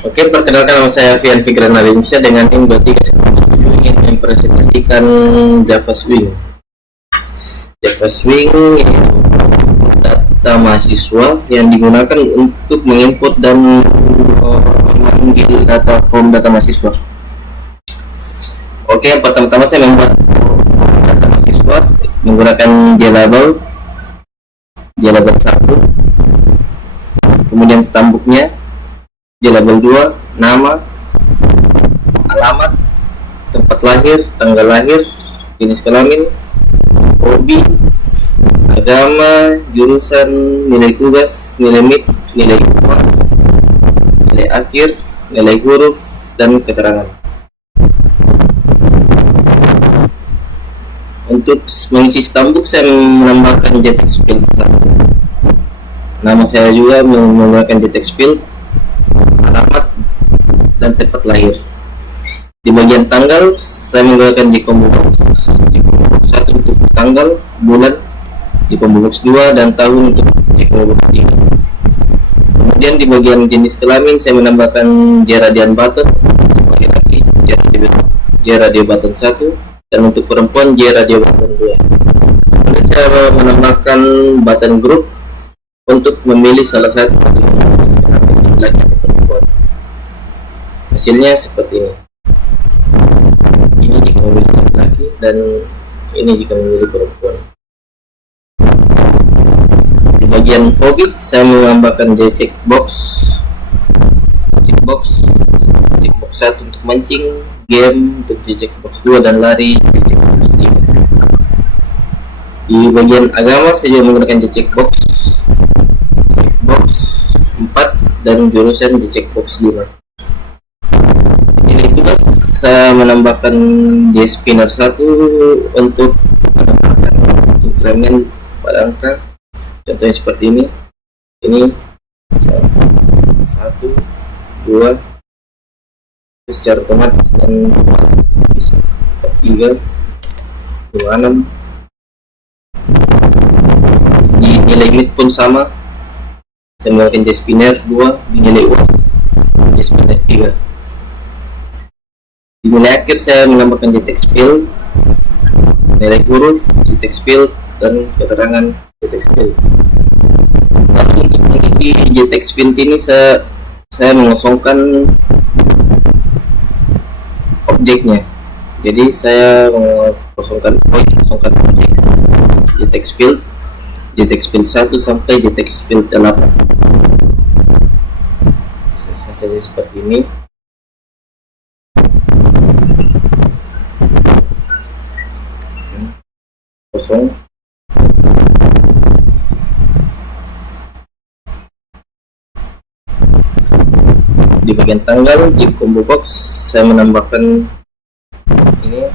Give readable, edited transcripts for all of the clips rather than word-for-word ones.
Oke, perkenalkan nama saya Fian Fikran Alimsyah dengan tim 2397 ingin mempresentasikan Java Swing. Java Swing data mahasiswa yang digunakan untuk menginput dan memanggil data form data mahasiswa. Oke, yang pertama-tama saya membuat data mahasiswa menggunakan JLabel 1, kemudian stambuknya JLabel 2, nama, alamat, tempat lahir, tanggal lahir, jenis kelamin, hobi, agama, jurusan, nilai tugas, nilai mid, nilai UAS, nilai akhir, nilai huruf, dan keterangan. Untuk mengisi stambuk saya menambahkan JText field 1. Nama saya juga menggunakan JText field, alamat, dan tempat lahir. Di bagian tanggal saya menggunakan jcombo box 1 untuk tanggal, bulan, jcombo box 2, dan tahun untuk jcombo box 3. Kemudian di bagian jenis kelamin saya menambahkan JRadian button untuk laki-laki, JRadio button 1, dan untuk perempuan JRadio button 2. Kemudian saya menambahkan button group untuk memilih salah satu jenis kelamin laki atau perempuan. Hasilnya seperti ini. Ini jika memilih laki-laki dan ini jika memilih perempuan. Di bagian hobi saya menambahkan checkbox 1 untuk mancing, game untuk checkbox 2, dan lari checkbox 3. Di bagian agama saya juga menggunakan checkbox 4 dan jurusan di checkbox 5. Nilai tugas saya menambahkan JSpinner 1 untuk menambahkan increment pada angka, contohnya seperti ini 1, 2, secara otomatis, dan bisa 3, 26. Di nilai mid pun sama, saya menggunakan JSpinner 2. Di nilai UAS JSpinner 3. Di nilai akhir saya menambahkan JText field, nilai huruf JText field, dan keterangan JText field. Lalu untuk mengisi JText field ini saya mengosongkan objeknya. Jadi saya mengosongkan objek JText field 1 sampai JText field 8. Hasilnya seperti ini. Kosong. Di bagian tanggal di combo box saya menambahkan ini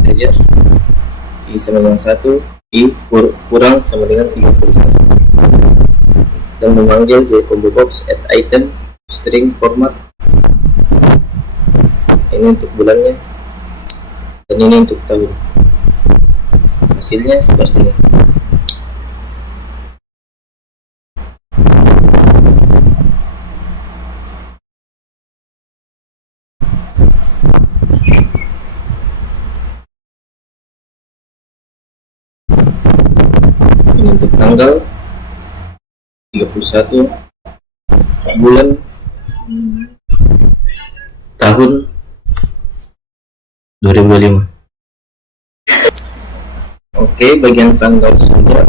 integer i sama dengan 1, i kurang sama dengan 31, dan memanggil di combo box add item string format. Ini untuk bulannya dan ini untuk tahun. Hasilnya seperti ini. Ini untuk tanggal 31 bulan tahun 2005. Oke, bagian tanggal sudah,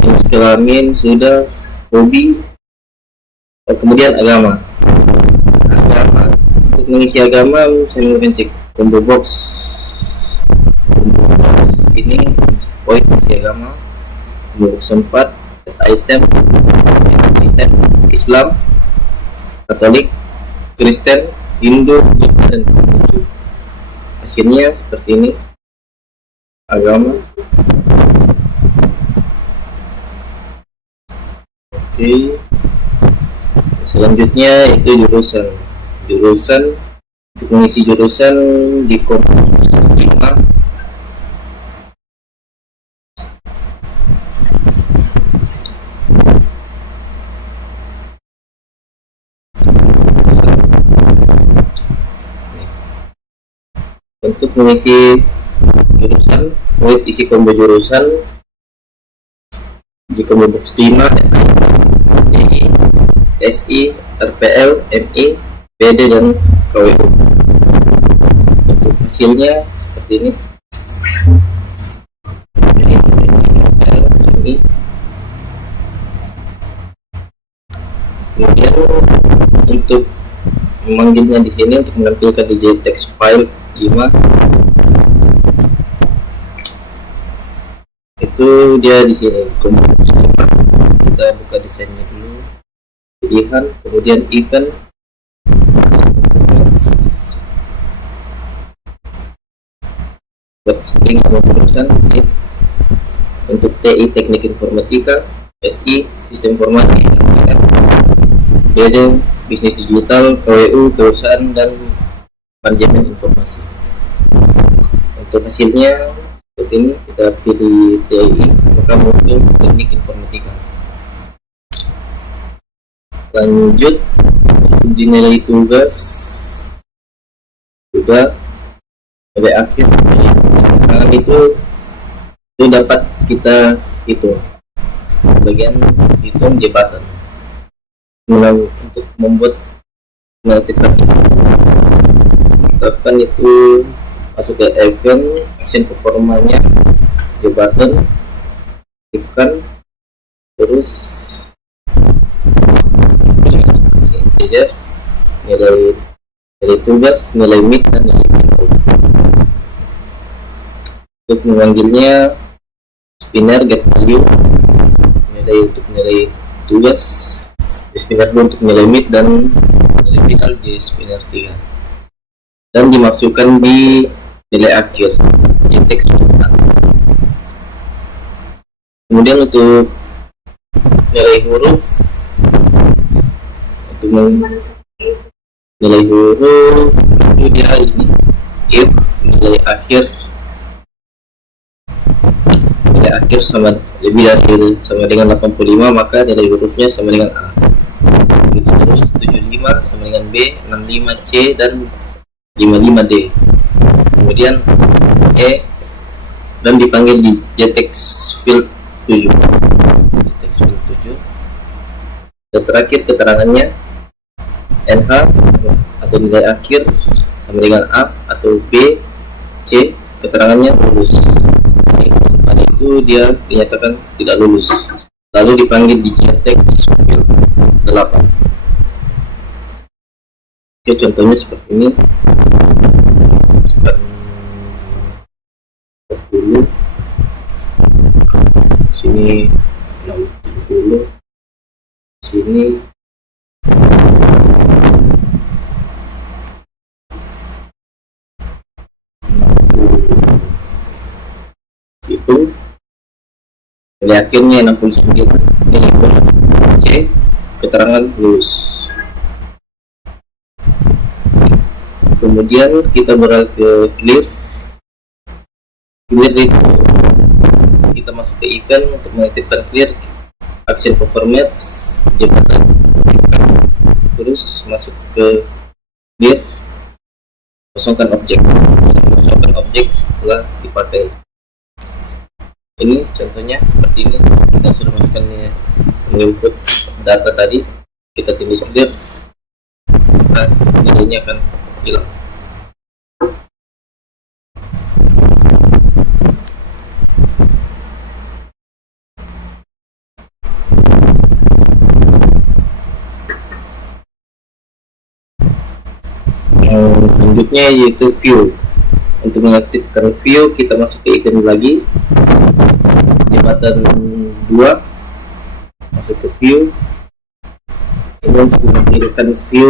jenis kelamin sudah, hobi, kemudian agama. Untuk mengisi agama saya menggunakan cek combo box ini, poin isi agama, sempat item Islam, Katolik, Kristen, Hindu, dan Konghucu. Hasilnya seperti ini. Agama. Oke. Selanjutnya itu jurusan. Untuk mengisi jurusan di kompas 5, mengisi jurusan, void isi combo jurusan di combo box 5, DI, SI, RPL, MI, BD, dan KWU. Untuk hasilnya seperti ini. Kemudian untuk memanggilnya di sini, untuk menampilkan di JTEX file 5 itu dia di sini komposisi 5. Kita buka desainnya dulu, pilihan, kemudian event, buat string atau tulisan. Untuk TI teknik informatika, SI sistem informasi, BD bisnis digital, KWU keuangan dan manajemen informasi. Untuk hasilnya seperti ini, kita pilih TI, maka muncul teknik informatika. Lanjut, untuk dinilai tugas sudah nilai akhir. Nah, itu dapat kita hitung bagian hitung jabatan. Untuk membuat menaktifkan kita itu masuk ke event, action performanya, jabatan, aktifkan, terus integer, nilai tugas, nilai mid, dan nilai final. Untuk memanggilnya spinner get value, nilai untuk nilai tugas, spinner 2 untuk nilai mid, dan nilai final di spinner 3, dan dimasukkan di nilai akhir di teks. Kemudian untuk nilai huruf, untuk nilai huruf itu dia ini, if nilai akhir sama lebih dari sama dengan 85, maka nilai hurufnya sama dengan A. Begitu terus 75 sama dengan B, 65 C, dan 55 D. Kemudian E, dan dipanggil di JTEX field 7. JTEX field 7. Dan terakhir keterangannya NH atau nilai akhir sama dengan A atau B, C, keterangannya lulus. Itu dia dinyatakan tidak lulus, lalu dipanggil di JTEX field 8. Oke, contohnya seperti ini. 40, sini 60, sini 60, itu nilai akhirnya 69, nilai C, keterangan lulus. Kemudian kita beralih ke clear itu kita masuk ke event untuk mengaktifkan clear, action performance, jabatan, terus masuk ke clear, kosongkan objek setelah dipakai. Ini contohnya seperti ini. Kita sudah masukkan menginput data tadi, kita tulis clear, nah nilainya akan hilang. Selanjutnya yaitu view. Untuk mengaktifkan view, kita masuk ke event lagi, jabatan 2, masuk ke view. Ini untuk menampilkan view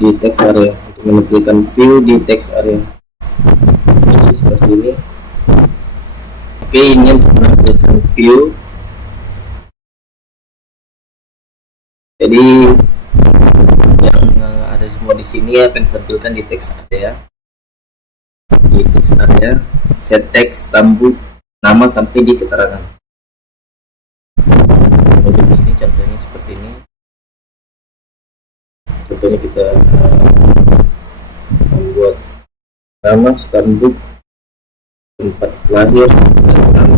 di text area, untuk menampilkan view di text area. Jadi seperti ini. Oke, ini untuk menampilkan view. Jadi yang ada semua di sini akan ditampilkan di text area. Di text area, set text, tambuk, nama sampai di keterangan. Untuk di sini contohnya seperti ini. contohnya kita membuat nama Stambuk, tempat lahir, dan nama.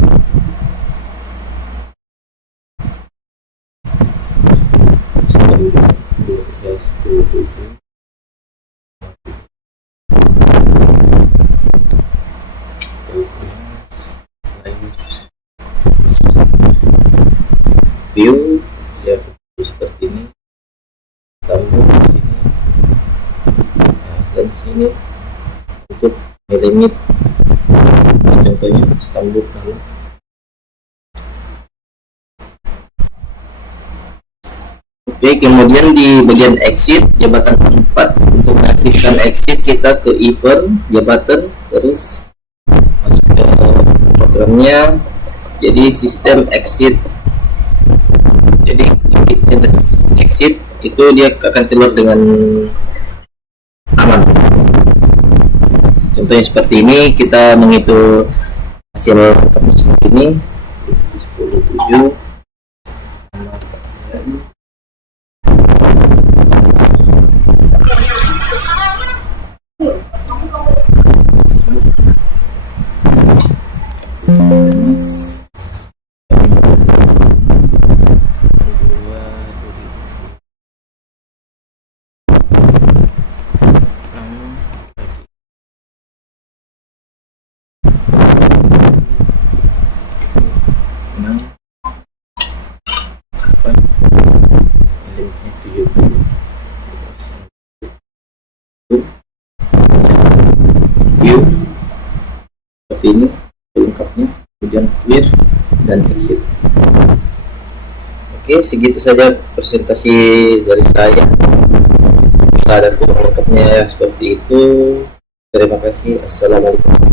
Stambuk 2007. View ya seperti ini, Stambuk ini, dan sini untuk limit contohnya Stambuk lalu. Oke, kemudian di bagian exit jabatan 4, untuk mengaktifkan exit kita ke event jabatan, terus masuk ke programnya, jadi sistem exit. Jadi exit itu dia akan keluar dengan aman. Contohnya seperti ini, kita menghitung hasil lengkapnya seperti ini 10.7. View seperti ini lengkapnya, kemudian clear dan exit. Oke, segitu saja presentasi dari saya. Bila ada kurang lengkapnya seperti itu, terima kasih. Assalamualaikum.